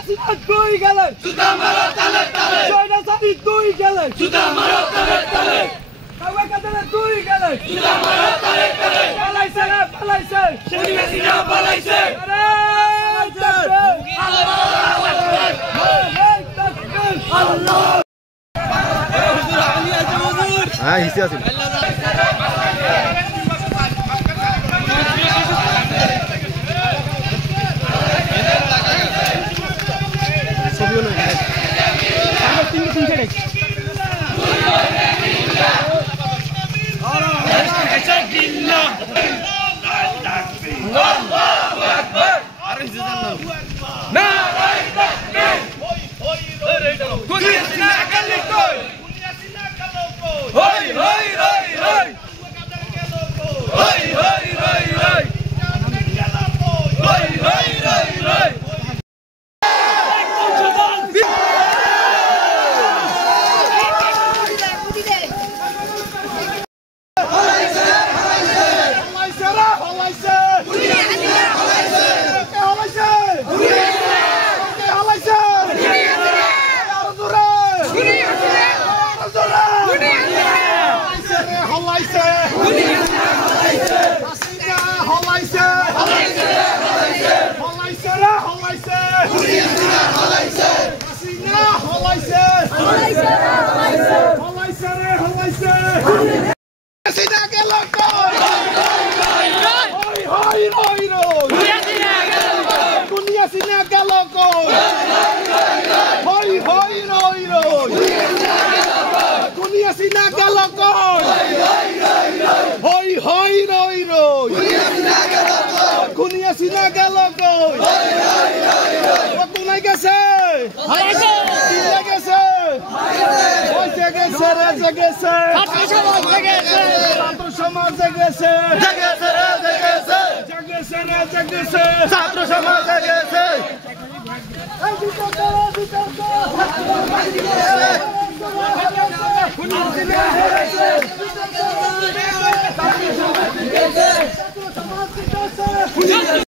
হাসিনা দুই গেলে জুতা মারো তালে তালে স্বৈরাচারী দুই গেলে জুতা মারো তালে তালে কাওয়া কাদের দুই গেলে জুতা মারো তালে তালে পালাইছে রে পালাইছে শেখ হাসিনা পালাইছে আরে আল্লাহু আকবার আল্লাহ হ্যাঁ হিসে আছে ছাত্র সমাজ গেছে Police